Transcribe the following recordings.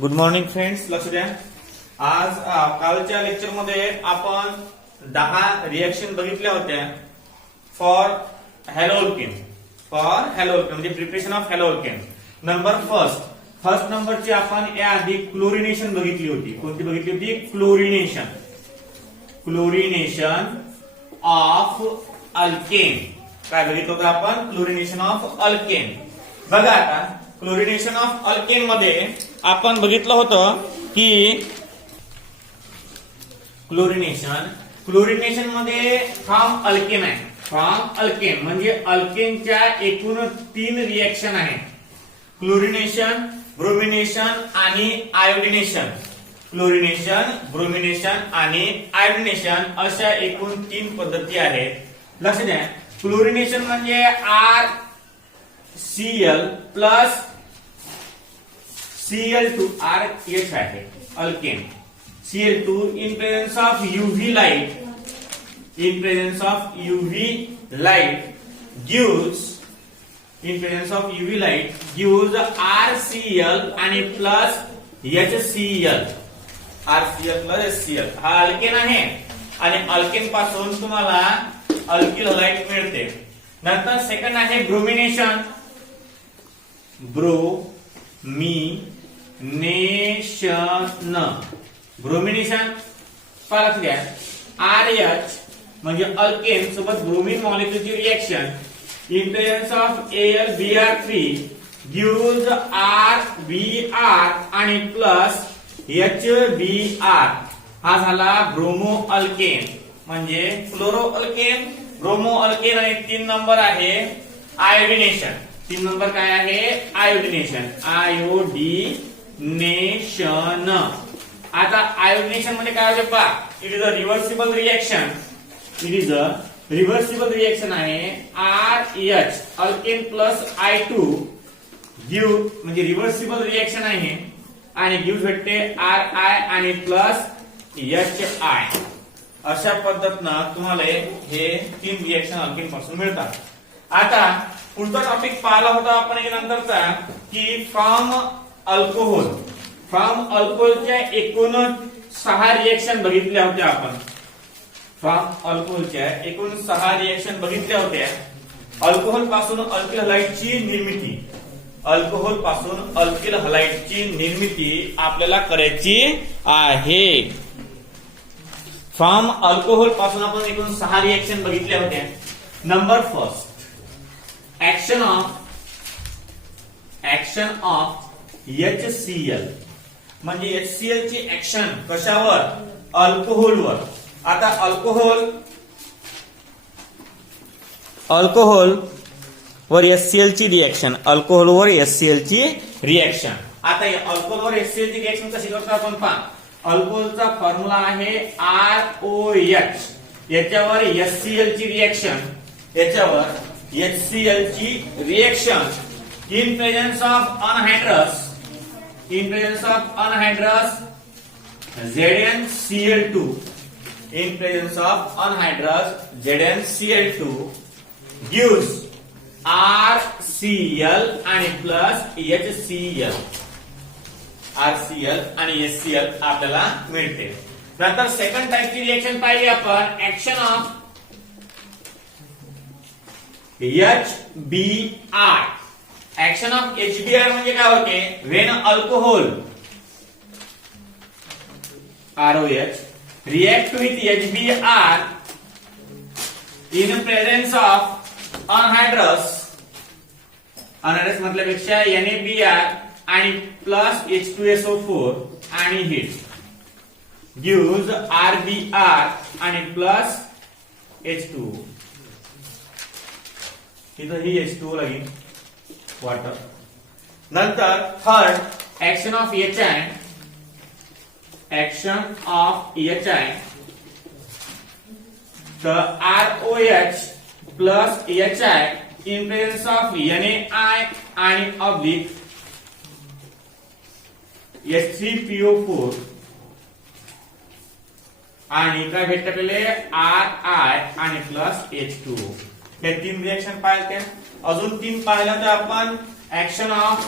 Good morning friends. लक्ष द्या. आज कालच्या लेक्चर मध्ये आपण 10 रिएक्शन बघितल्या होत्या फॉर हॅलोअल्केन. म्हणजे प्रिपरेशन ऑफ हॅलोअल्केन. नंबर फर्स्ट नंबरची आपण याआधी क्लोरिनेशन बघितली होती. कोणती बघितली होती? Chlorination of alkane. काय बघितलं होतं आपण? Chlorination of alkane. बघा आता क्लोरिनेशन ऑफ अल्केन मध्ये आपण बघितलं होतं की क्लोरिनेशन मध्ये फ्रॉम अल्केन आहे. फ्रॉम अल्केन म्हणजे अल्केनच्या एकूण 3 रिएक्शन आहेत. क्लोरिनेशन, ब्रोमिनेशन आणि आयोडिनेशन. क्लोरिनेशन, ब्रोमिनेशन आणि आयोडिनेशन अशा एकूण 3 पद्धती आहेत. लक्ष द्या. क्लोरिनेशन म्हणजे RCl प्लस Cl2 RH आहे alkane. Cl2 in presence of UV light gives RCl आणि plus HCl. RCl plus HCl हा अल्केन आहे आणि अल्केन पासून तुम्हाला अल्किल हलाइड मिळते. नंतर सेकंड आहे ब्रोमिनेशन. ब्रोमिनेशन पालक घ्या. RH म्हणजे अल्केन सोबत ब्रोमिन मॉलिक्यूलची reaction in presence of AlBr3 gives RBr आणि प्लस HBr. हा झाला ब्रोमो अल्केन म्हणजे फ्लोरो अल्केन, ब्रोमो अल्केन. आणि 3 नंबर आहे आयोडिनेशन. 3 नंबर काय आहे? आयोडिनेशन. आता आयोडिनेशन म्हणजे काय होते पहा. It is a reversible reaction आहे. RH alkane plus I2 give म्हणजे रिव्हर्सिबल रिएक्शन आहे आणि गिव्ह भेटते RI आणि प्लस HI. अशा पद्धतीनं तुम्हाला हे 3 रिएक्शन अल्केन पासून मिळतात. आता पुढचा टॉपिक पाहिला होता आपण यानंतरचा की फ्रॉम अल्कोहोलच्या एकूण 6 रिएक्शन बघितल्या होत्या आपण. फ्रॉम अल्कोहोलच्या एकूण 6 रिएक्शन बघितल्या होत्या. अल्कोहोल पासून अल्किल हलाइडची निर्मिती आपल्याला करायची आहे. फ्रॉम अल्कोहोल पासून आपण एकूण 6 रिएक्शन बघितल्या होत्या. Number first action of HCl म्हणजे HCl ची ऍक्शन कशावर? अल्कोहोलवर. आता अल्कोहोल वर HCl ची रिएक्शन. आता अल्कोहोलवर HCl ची रिएक्शन कशी करतो आपण पहा. अल्कोहोलचा फॉर्म्युला आहे ROH. याच्यावर HCl ची reaction in presence of anhydrous ZnCl2 gives RCl आणि प्लस HCl. RCl आणि HCl आपल्याला मिळते. नंतर सेकंड टाइपची रिएक्शन पाहिली आपण. Action of HBr. Action of HBr म्हणजे काय होते? When alcohol ROH react with HBr in presence of anhydrous म्हटल्यापेक्षा NaBr आणि प्लस H2SO4 आणि हीट गिव्स RBr आणि प्लस H2. इथं ही H2 लागेल वॉटर. नंतर third action of HI the ROH plus HI in presence of NaI आणि oblique H3PO4 आणि काय भेटत आपल्याला RI आणि प्लस H2. हे 3 रिएक्शन पाहिजे. अजून 3 पाहिलं तर आपण action of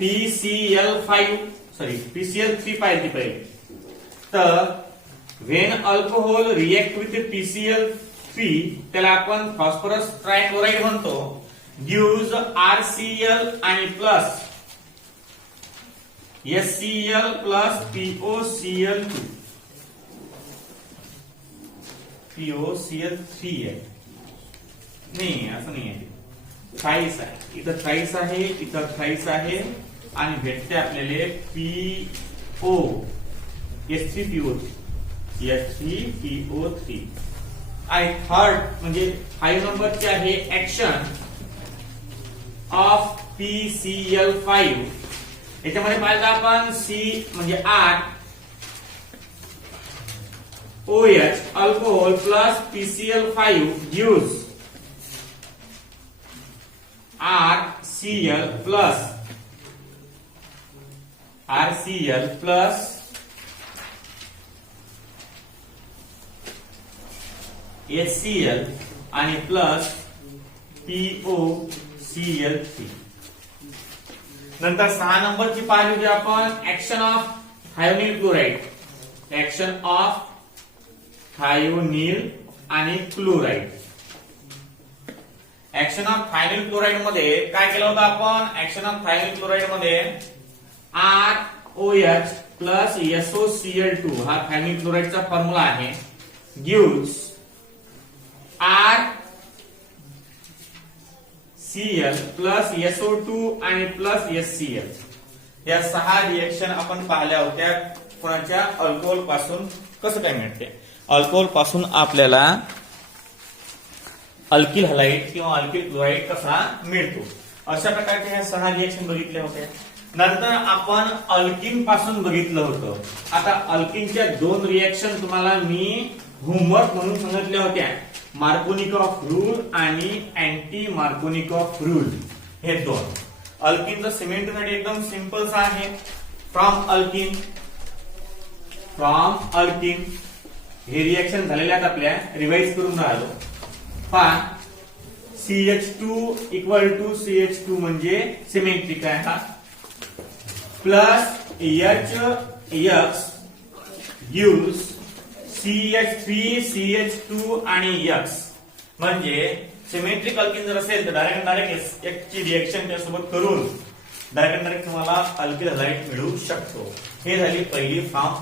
PCl5 sorry PCl3 पाहिजे पहिले. तर when alcohol react with PCl3 त्याला आपण फॉस्फरस ट्रायक्लोराइड म्हणतो. गिव्स RCl आणि plus HCl plus POCl2 POCl3 आहे. नाही असं नाही आहे. थ्राईस आहे. इथं थ्राईस आहे, इथं थ्राईस आहे आणि भेटते आपल्याला PO H3PO3 H3PO3 आणि थर्ड म्हणजे 5 नंबरची आहे ऍक्शन ऑफ PCl5. याच्यामध्ये पाहिलं आपण C म्हणजे R OH alcohol plus PCl5 gives RCl plus HCl आणि प्लस POCl3. नंतर 6 नंबरची पाहिली होती आपण action of thionyl chloride. Action of thionyl आणि chloride. Action of thionyl chloride मध्ये काय केलं होतं आपण? ऍक्शन ऑफ थायोनिल क्लोराइड मध्ये ROH प्लस SOCl2 हा थायोनिल क्लोराइडचा फॉर्म्युला आहे. गिव्स RCl प्लस SO2 आणि प्लस HCl. या 6 रिएक्शन आपण पाहिल्या होत्या. कोणाच्या? अल्कोहोल पासून कसं काय मिळते? अल्कोहोल पासून आपल्याला अल्किल हलाइड किंवा अल्किल क्लोराइड कसा मिळतो. अशा प्रकारच्या ह्या 6 रिएक्शन बघितल्या होत्या. नंतर आपण अल्किन पासून बघितलं होतं. आता अल्किनच्या 2 रिएक्शन तुम्हाला मी होमवर्क म्हणून सांगितल्या होत्या. मार्कोनिकॉफ रूल आणि अँटी मार्कोनिकॉफ रूल हे 2. अल्किनचं सिमेंटसाठी एकदम सिंपल आहे. फ्रॉम अल्किन हे रिएक्शन झालेले आहेत. आपल्या रिवाइज करून राहिलो. पहा CH2 इक्वल टू CH2 म्हणजे सिमेट्रिक आहे हा. Plus HX gives CH3 CH2 आणि X म्हणजे सिमेट्रिक अल्किन जर असेल तर डायरेक्ट X ची रिएक्शन त्यासोबत करून डायरेक्ट तुम्हाला अल्किल हलाइड मिळू शकतो. हे झाली पहिली फ्रॉम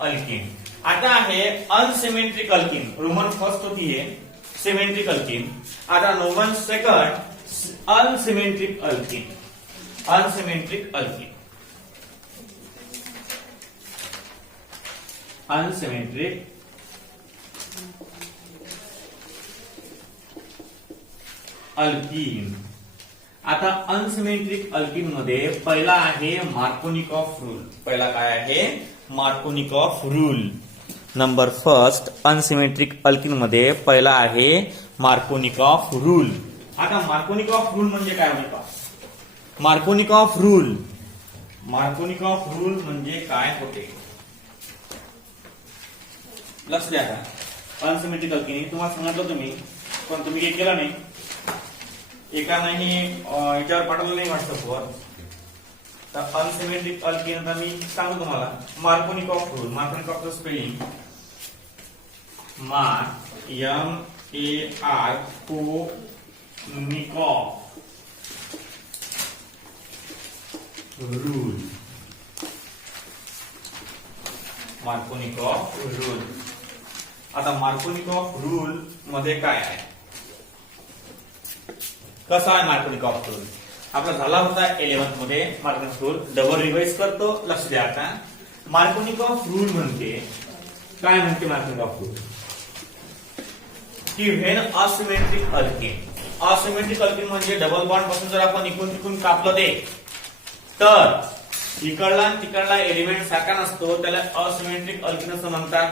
अल्किन. आता आहे अनसिमेट्रिक अल्किन. रोमन फर्स्ट होती है सिमेट्रिक अल्किन. आता Roman second unsymmetric alkene. Unsymmetric alkene आता अनसिमेट्रिक अल्किन मध्ये पहिला आहे मार्कोनिकॉफ रूल. पहिला काय आहे? Markovnikov rule. Number first unsymmetric alkene मध्ये पहिला आहे मार्कोनिकॉफ रूल. आता मार्कोनिकॉफ रूल म्हणजे काय होता? मार्कोनिकॉफ रूल म्हणजे काय होते? लक्ष द्या. अनसिमेट्रिक अल्किन तुम्हाला सांगितलं तुम्ही, पण तुम्ही काही केलं नाही. एका नाही याच्यावर पाठवलं नाही व्हॉट्सअपवर. तर अनसिमेट्रिक अल्किन आता मी सांगतो तुम्हाला. Markovnikov rule. मार्कोनिकॉफचं spelling Markovnikov rule. Markovnikov rule. आता मार्कोनिकॉफ रूल मध्ये काय आहे? कसा आहे मार्कोनिकॉफ रूल? आपला झाला होता 11th मध्ये मार्कोनिकॉफ रूल. डबल रिवाइज करतो. लक्ष द्या. आता मार्कोनिकॉफ रूल म्हणते काय? म्हणते मार्कोनिकॉफ रूल की व्हेन असिमेट्रिक अल्किन म्हणजे डबल बॉन्ड पासून जर आपण इकडून तिकडून कापलं ते, तर इकडला आणि तिकडला एलिमेंट सारखा नसतो, त्याला असिमेट्रिक अल्किन असं म्हणतात.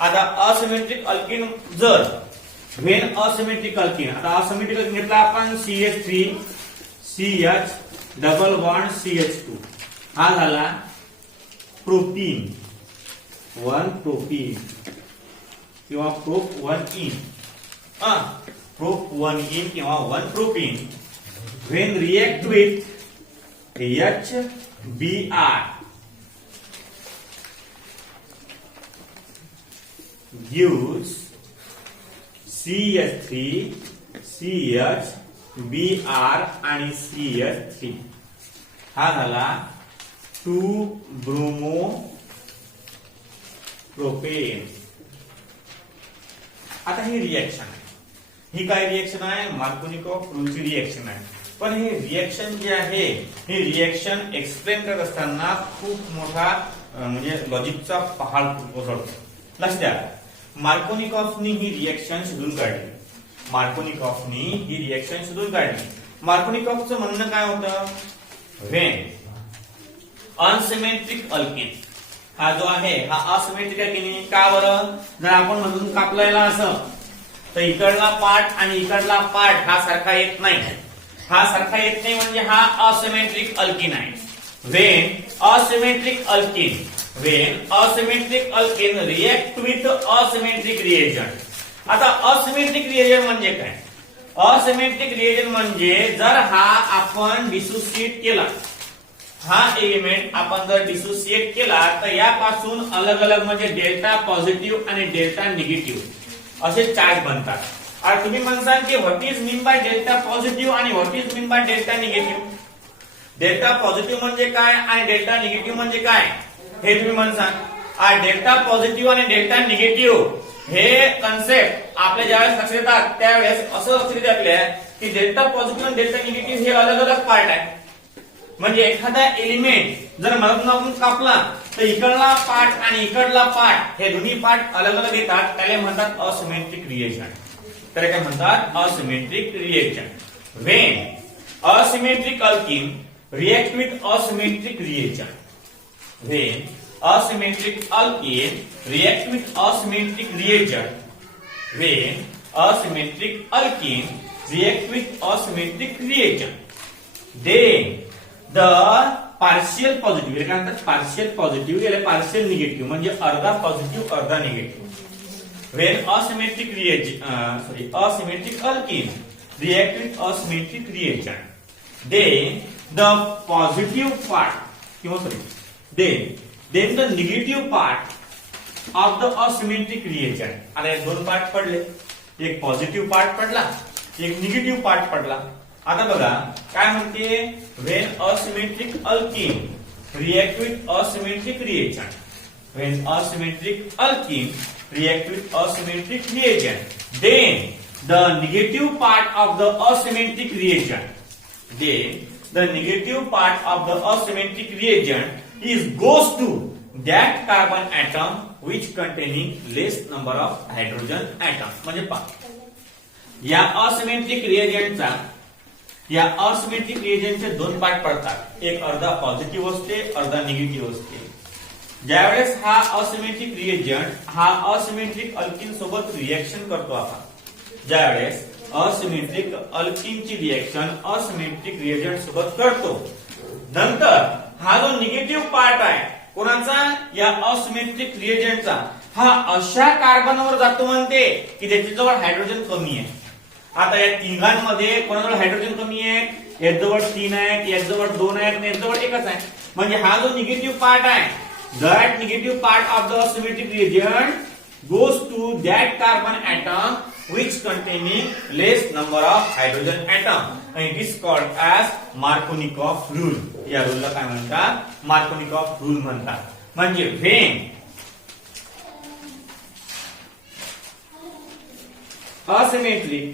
आता असिमेट्रिक अल्किन जर व्हेन असिमेट्रिक अल्किन. आता असिमेट्रिक अल्किन घेतला आपण CH3 CH double bond CH2 हा झाला प्रोपीन. 1 प्रोपीन किंवा प्रोप 1 इन. प्रोप 1 इन किंवा 1 propene when react with HBr gives CH3 CH Br आणि CH3 हा झाला 2 ब्रोमो प्रोपेन. आता ही रिएक्शन आहे. ही काय रिएक्शन आहे? मार्कोनिकॉफ रूलची रिएक्शन आहे. पण हे रिएक्शन जे आहे हे रिएक्शन एक्सप्लेन करत असताना खूप मोठा म्हणजे लॉजिकचा पहाड कोसळतो. लक्ष द्या, मार्कोनिकॉफनी ही रिएक्शन शोधून काढली. मार्कोनिकॉफनी ही रिएक्शन शोधून काढली. मार्कोनिकॉफचं म्हणणं काय होतं? व्हेन अनसिमेट्रिक अल्केन, हा जो आहे हा असिमेट्रिक आहे की नाही? का बरं? जर आपण मधून कापलेला असं तर इकडला पार्ट आणि इकडला पार्ट हा सारखा येत नाही. हा सारखा येत नाही म्हणजे हा असिमेट्रिक अल्केन आहे. When asymmetric alkane, when asymmetric alkane react with asymmetric reagent. आता असिमेट्रिक रिएजंट म्हणजे काय? असिमेट्रिक रिएजंट म्हणजे जर हा आपण डिसोसिएट केला, हा एलिमेंट आपण जर डिसोसिएट केला तर यापासून अलग अलग म्हणजे डेल्टा पॉझिटिव्ह आणि डेल्टा निगेटिव्ह असे चार्ज बनतात. आणि तुम्ही म्हणसाल की what is mean by delta positive आणि what is mean by delta negative? Delta positive म्हणजे काय आणि डेल्टा निगेटिव्ह म्हणजे काय हे तुम्ही म्हणसाल. डेल्टा पॉझिटिव्ह आणि डेल्टा निगेटिव्ह हे कन्सेप्ट आपल्या ज्यावेळेस लक्षात येतात त्यावेळेस असं लक्षात येते आपल्या की डेल्टा पॉझिटिव्ह आणि डेल्टा निगेटिव्ह हे अलग अलग पार्ट आहे. म्हणजे एखादा एलिमेंट जर मधून आपण कापला तर इकडला पार्ट आणि इकडला पार्ट हे दोन्ही पार्ट अलग अलग येतात. त्याला म्हणतात असिमेट्रिक रिएक्शन. त्याला काय म्हणतात? Asymmetric reaction. When asymmetric alkane react with asymmetric reagent, when asymmetric alkene react with asymmetric reagent, when asymmetric alkene react with asymmetric reagent, then the partial positive, काय म्हणतात? partial positive याला partial negative म्हणजे अर्धा positive अर्धा negative. when asymmetric reagent asymmetric alkene react with asymmetric reagent, then the positive part किंवा then the negative part of the asymmetric reagent. आता हे दोन पार्ट पडले, एक पॉझिटिव्ह पार्ट पडला, एक निगेटिव्ह पार्ट पडला. आता बघा काय म्हणते? when asymmetric alkene react with asymmetric reagent, when asymmetric alkene react with asymmetric reagent, then the negative part of the asymmetric reagent, then the negative part of the asymmetric reagent is goes to that carbon atom which containing less number of hydrogen atom. म्हणजे पहा, या asymmetric रिएजंटचे दोन part पडतात. एक अर्धा positive असते, अर्धा negative असते. ज्यावेळेस हा असिमेट्रिक रिएजंट हा असिमेट्रिक अल्किन सोबत रिएक्शन करतो आपण, ज्यावेळेस असिमेट्रिक अल्किनची रिएक्शन असिमेट्रिक रिएजंट सोबत करतो, नंतर हा जो निगेटिव्ह पार्ट आहे कोणाचा? या असिमेट्रिक रिएजंटचा, हा अशा कार्बनवर जातो म्हणते की त्याच्याजवळ हायड्रोजन कमी आहे. आता या तिघांमध्ये कोणाजवळ हायड्रोजन कमी आहे? याजवळ 3 आहेत, याजवळ 2 आहेत आणि याजवळ एकच आहे. म्हणजे हा जो निगेटिव्ह पार्ट आहे, that negative part of the asymmetric reagent goes to that carbon atom which containing less number of hydrogen atom, and it is called as Markovnikov rule. या रूलला काय म्हणतात? मार्कोनिकॉफ रूल म्हणतात. म्हणजे when asymmetric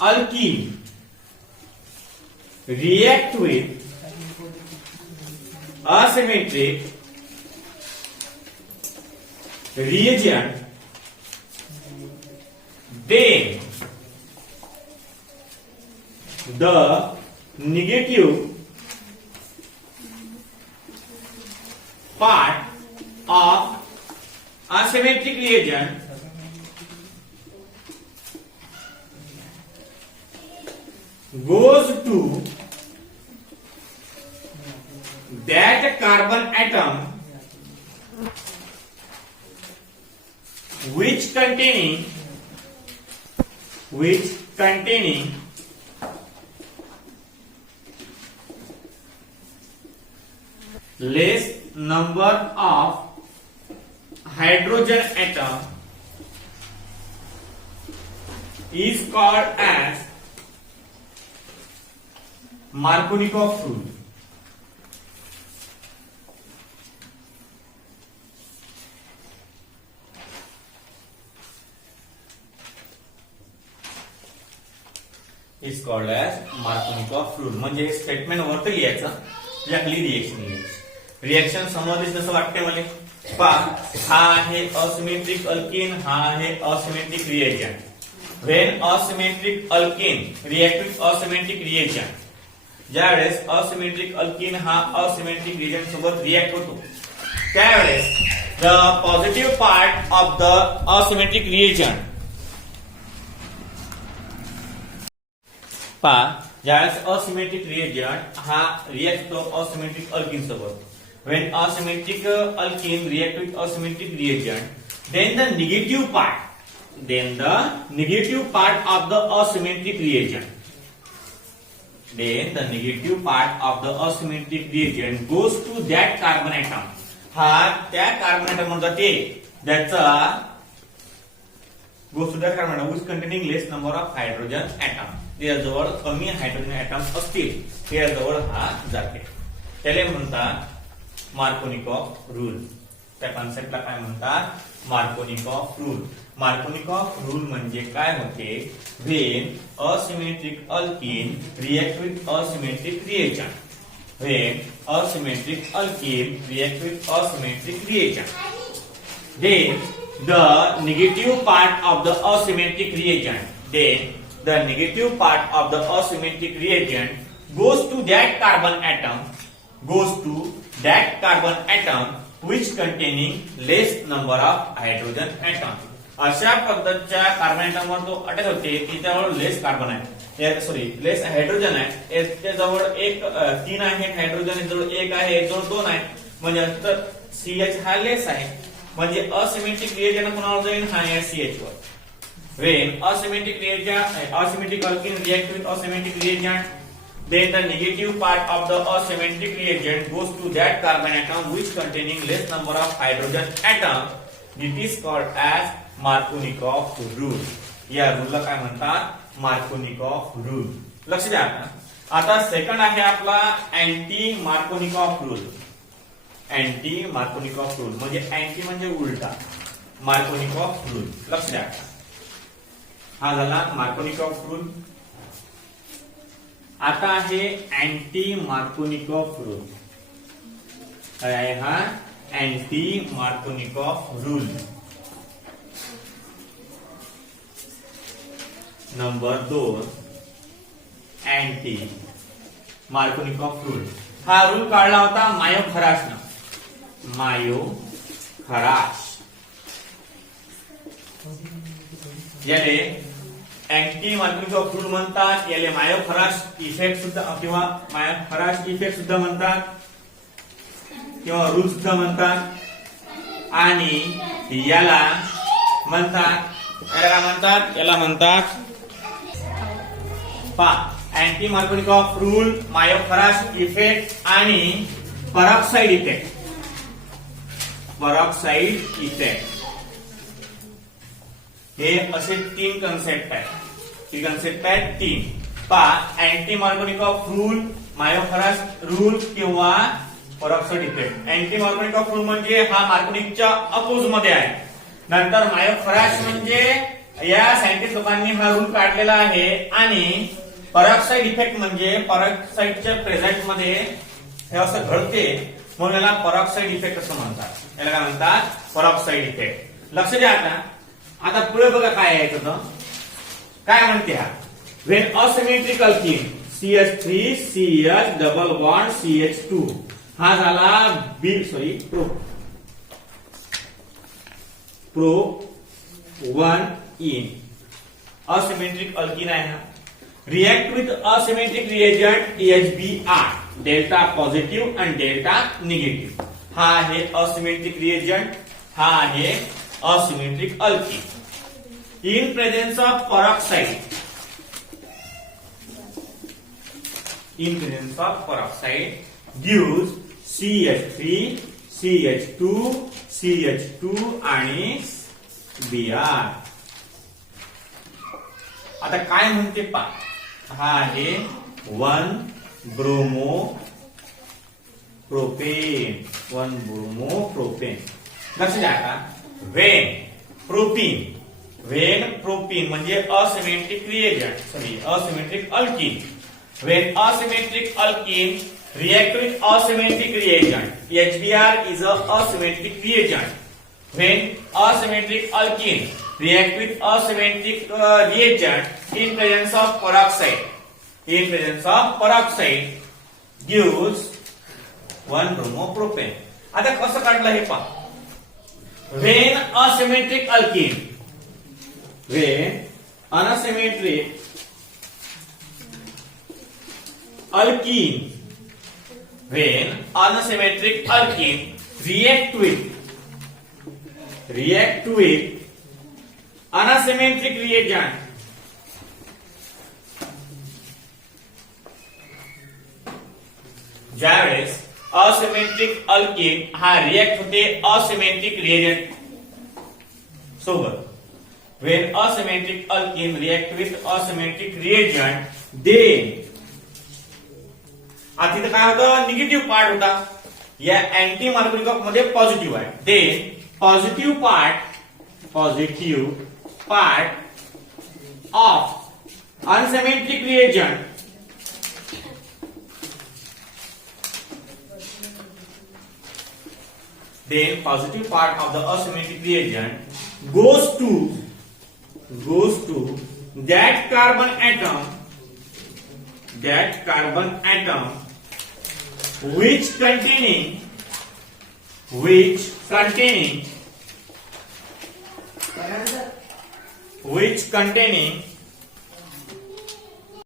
alkene react with asymmetric reagent, then the negative part of asymmetric reagent goes to that carbon atom which containing which containing less number of hydrogen atom is called as Markovnikov rule. Is called as Markovnikov rule. म्हणजे statement वरती लिहायचं, या खाली reaction लिहायचं. Reaction समजलीच जसं वाटते मला. पहा, हा आहे असिमेट्रिक अल्कीन, हा आहे asymmetric reagent. When asymmetric alkyne react with asymmetric reagent, ज्यावेळेस असिमेट्रिक अल्कीन हा असिमेट्रिक रिएजंट सोबत रिएक्ट होतो, त्यावेळेस the positive part of the asymmetric reagent, पहा, ज्यावेळेस असिमेट्रिक रिएजंट हा रिएक्ट होतो असिमेट्रिक अल्कीन सोबत. When asymmetric alkene react with asymmetric reagent, then the negative part of the asymmetric reagent goes to that carbon atom. हा त्या carbon atom मध्ये जाते, ज्याचा goes to that carbon atom which containing less number of hydrogen atom. त्याजवळ कमी hydrogen atoms असतील, त्याजवळ हा जाते. त्याला म्हणतात मार्कोनिकॉफ रूल. त्या कॉन्सेप्टला काय म्हणतात? Markovnikov rule. मार्कोनिकॉफ रूल म्हणजे काय होते? When asymmetric alkyne react with asymmetric reagent. When asymmetric alkyne react with asymmetric reagent, then the negative part of the asymmetric reagent goes to that carbon atom which containing less number of hydrogen atom. अशा पद्धतीच्या carbon atom वर तो attach होते की त्यावर लेस carbon आहे, लेस hydrogen आहे. त्याजवळ एक 3 आहे हायड्रोजन, याजवळ 1 आहे, याजवळ 2 आहे. म्हणजे CH हा लेस आहे. म्हणजे असिमेट्रिक रिएजंट कोणावर जाईल? हा या CH वर. When asymmetric alkene react with asymmetric reagent, then the negative part of the asymmetric reagent goes to that carbon atom which containing less number of hydrogen atom. It is called as Markovnikov rule. या रूलला काय म्हणतात? Markovnikov rule. लक्ष द्या. आता second आहे आपला anti Markovnikov rule. Anti Markovnikov rule म्हणजे anti म्हणजे उलटा, मार्कोनिकॉफ रूल. लक्ष द्या. हा झाला मार्कोनिकॉफ रूल. आता आहे अँटी मार्कोनिकॉफ रूल. काय आहे हा? Anti Markovnikov rule. Number 2 anti Markovnikov rule. हा रूल काढला होता मायो खराशनं. मायो खराश याले अँटी मार्कोनिकॉफ रूल म्हणतात. याले मायो खराश इफेक्ट सुद्धा किंवा मायो खराश इफेक्ट सुद्धा म्हणतात किंवा रूल सुद्धा म्हणतात. आणि याला म्हणतात याला म्हणतात अँटी मार्कोनिकॉफ रूल, मायो खराश इफेक्ट आणि पराक्साइड इफेक्ट. पराक्साइड इफेक्ट हे असे 3 कन्सेप्ट आहेत. ही कन्सेप्ट आहेत 3. अँटी मार्कोनिकॉफ रूल, मायो खराश रूल किंवा peroxide effect. Anti Markovnikov rule म्हणजे हा मार्कोनिकच्या अपोज मध्ये आहे. नंतर मायो खराश म्हणजे या सायंटिस्ट लोकांनी हा रूल काढलेला आहे. आणि पराक्साइड इफेक्ट म्हणजे पराक्साइडच्या प्रेझेंट मध्ये हे असं घडते म्हणून याला पराक्साइड इफेक्ट असं म्हणतात. याला काय म्हणतात? Peroxide effect. लक्ष द्या. आता पुढे बघा काय आहे तिथं. काय म्हणते हा? When asymmetric alkyne CH3 CH double bond CH2 हा झाला प्रो 1 इन असिमेट्रिक अल्कीन आहे हा. React with asymmetric reagent HBr, delta positive आणि डेल्टा निगेटिव्ह. हा आहे असिमेट्रिक रिएजंट, हा आहे asymmetric alkyne. in presence of peroxide, in presence of peroxide gives CH3, CH2, CH2 आणि Br. आता काय म्हणते पा, हा आहे 1 ब्रोमो प्रोपेन, 1 ब्रोमो प्रोपेन. लक्ष द्या का, वेन प्रोपीन म्हणजे asymmetric reagent, sorry asymmetric alkyne. When asymmetric alkene react with asymmetric reagent, HBr is a asymmetric reagent. When asymmetric alkene react with asymmetric reagent in presence of peroxide, gives 1 bromopropane. आता कसं काढलं हे पहा. When asymmetric alkene, when unsymmetric alkene, when unsymmetric alkene react with unsymmetric reagent, ज्यावेळेस asymmetric alkane हा react होते asymmetric reagent सोबत. when asymmetric alkene react with asymmetric reagent, then आता तिथे काय होतं, निगेटिव्ह पार्ट होता, या अँटी मार्कोनिक मध्ये पॉझिटिव्ह आहे. Then positive part of unsymmetric reagent then positive part of the asymmetric reagent goes to that carbon atom which containing